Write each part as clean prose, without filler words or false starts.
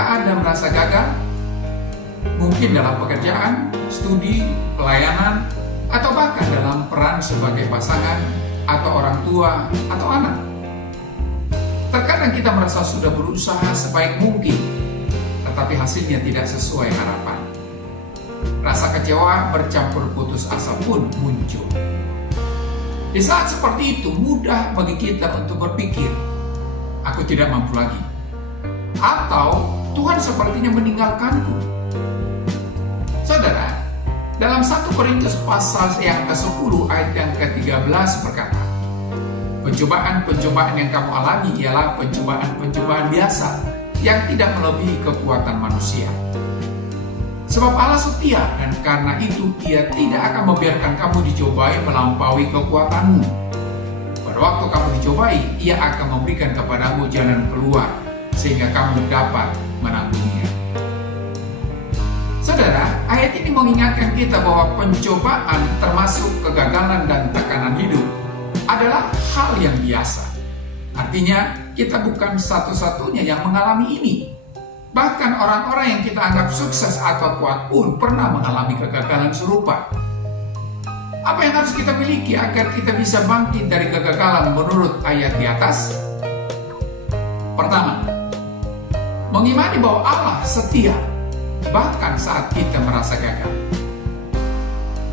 Apakah Anda merasa gagal? Mungkin dalam pekerjaan, studi, pelayanan, atau bahkan dalam peran sebagai pasangan, atau orang tua, atau anak. Terkadang kita merasa sudah berusaha sebaik mungkin, tetapi hasilnya tidak sesuai harapan. Rasa kecewa bercampur putus asa pun muncul. Di saat seperti itu, mudah bagi kita untuk berpikir, aku tidak mampu lagi. Atau, Tuhan sepertinya meninggalkanku. Saudara, dalam 1 Korintus pasal yang ke-10 ayat yang ke-13 berkata, pencobaan-pencobaan yang kamu alami ialah pencobaan-pencobaan biasa yang tidak melebihi kekuatan manusia. Sebab Allah setia dan karena itu Ia tidak akan membiarkan kamu dicobai melampaui kekuatanmu. Pada waktu kamu dicobai, Ia akan memberikan kepadamu jalan keluar sehingga kamu dapat menanggungnya. Saudara, ayat ini mengingatkan kita bahwa pencobaan termasuk kegagalan dan tekanan hidup adalah hal yang biasa. Artinya, kita bukan satu-satunya yang mengalami ini. Bahkan orang-orang yang kita anggap sukses atau kuat pun pernah mengalami kegagalan serupa. Apa yang harus kita miliki agar kita bisa bangkit dari kegagalan menurut ayat di atas? Pertama, mengimani bahwa Allah setia bahkan saat kita merasa gagal.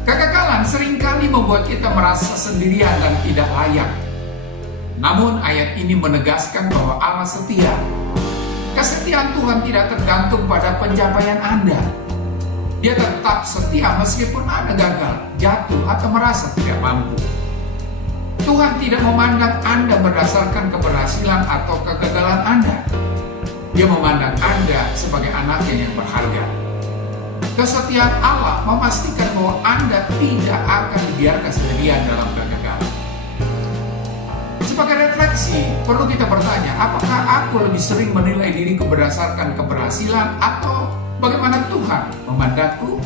Kegagalan seringkali membuat kita merasa sendirian dan tidak layak. Namun ayat ini menegaskan bahwa Allah setia. Kesetiaan Tuhan tidak tergantung pada pencapaian Anda. Dia tetap setia meskipun Anda gagal, jatuh, atau merasa tidak mampu. Tuhan tidak memandang Anda berdasarkan keberhasilan atau kegagalan Anda. Dia memandang Anda sebagai anaknya yang berharga. Kesetiaan Allah memastikan bahwa Anda tidak akan dibiarkan sendirian dalam kegagalan. Sebagai refleksi, perlu kita bertanya, apakah aku lebih sering menilai diriku berdasarkan keberhasilan atau bagaimana Tuhan memandangku?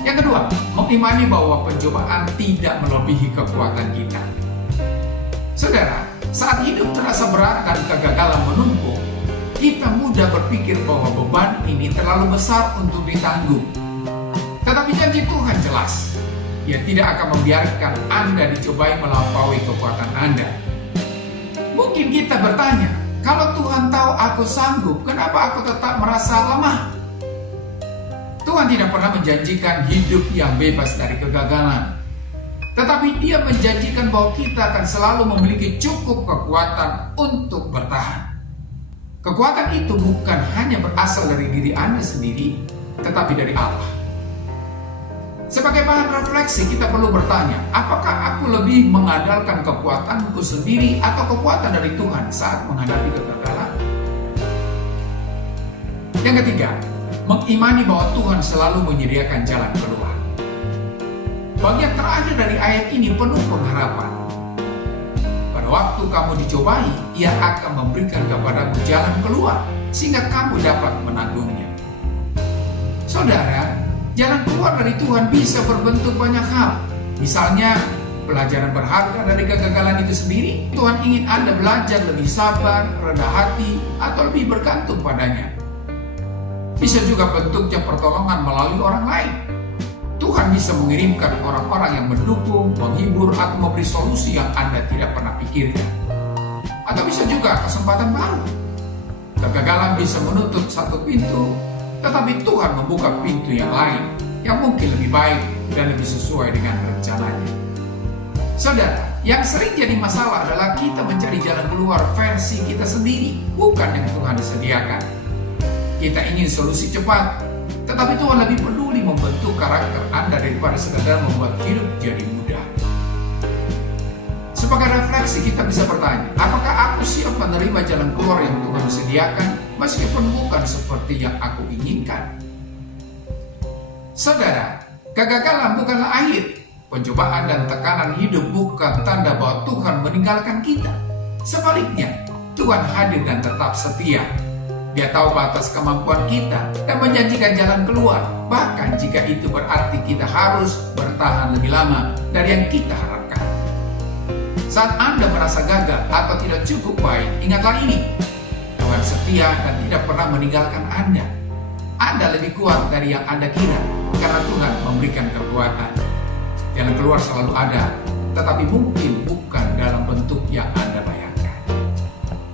Yang kedua, mengimani bahwa pencobaan tidak melebihi kekuatan kita. Saudara, saat hidup terasa berat dan kegagalan menumpuk, kita mudah berpikir bahwa beban ini terlalu besar untuk ditanggung. Tetapi janji Tuhan jelas. Ia tidak akan membiarkan Anda dicobai melampaui kekuatan Anda. Mungkin kita bertanya, kalau Tuhan tahu aku sanggup, kenapa aku tetap merasa lemah? Tuhan tidak pernah menjanjikan hidup yang bebas dari kegagalan. Tetapi Dia menjanjikan bahwa kita akan selalu memiliki cukup kekuatan untuk bertahan. Kekuatan itu bukan hanya berasal dari diri Anda sendiri, tetapi dari Allah. Sebagai bahan refleksi, kita perlu bertanya, apakah aku lebih mengandalkan kekuatanku sendiri atau kekuatan dari Tuhan saat menghadapi kegagalan? Yang ketiga, mengimani bahwa Tuhan selalu menyediakan jalan keluar. Bagian terakhir dari ayat ini penuh pengharapan. Pada waktu kamu dicobai, Ia akan memberikan kepadamu jalan keluar sehingga kamu dapat menanggungnya. Saudara, jalan keluar dari Tuhan bisa berbentuk banyak hal. Misalnya, pelajaran berharga dari kegagalan itu sendiri. Tuhan ingin Anda belajar lebih sabar, rendah hati, atau lebih bergantung padanya. Bisa juga bentuknya pertolongan melalui orang lain. Tuhan bisa mengirimkan orang-orang yang mendukung, menghibur, atau memberi solusi yang Anda tidak pernah pikirkan. Atau bisa juga kesempatan baru. Kegagalan bisa menutup satu pintu, tetapi Tuhan membuka pintu yang lain yang mungkin lebih baik dan lebih sesuai dengan rencananya. Saudara, yang sering jadi masalah adalah kita mencari jalan keluar versi kita sendiri, bukan yang Tuhan sediakan. Kita ingin solusi cepat, tetapi Tuhan lebih peduli membentuk karakter Anda daripada sekadar membuat hidup jadi mudah. Sebagai refleksi, kita bisa bertanya, apakah aku siap menerima jalan keluar yang Tuhan sediakan meskipun bukan seperti yang aku inginkan? Saudara, kegagalan bukanlah akhir. Pencobaan dan tekanan hidup bukan tanda bahwa Tuhan meninggalkan kita. Sebaliknya, Tuhan hadir dan tetap setia. Dia tahu batas kemampuan kita dan menjanjikan jalan keluar, bahkan jika itu berarti kita harus bertahan lebih lama dari yang kita harapkan. Saat Anda merasa gagal atau tidak cukup baik, ingatlah ini. Tuhan setia setia dan tidak pernah meninggalkan Anda. Anda lebih kuat dari yang Anda kira, karena Tuhan memberikan kekuatan. Jalan keluar selalu ada, tetapi mungkin bukan dalam bentuk yang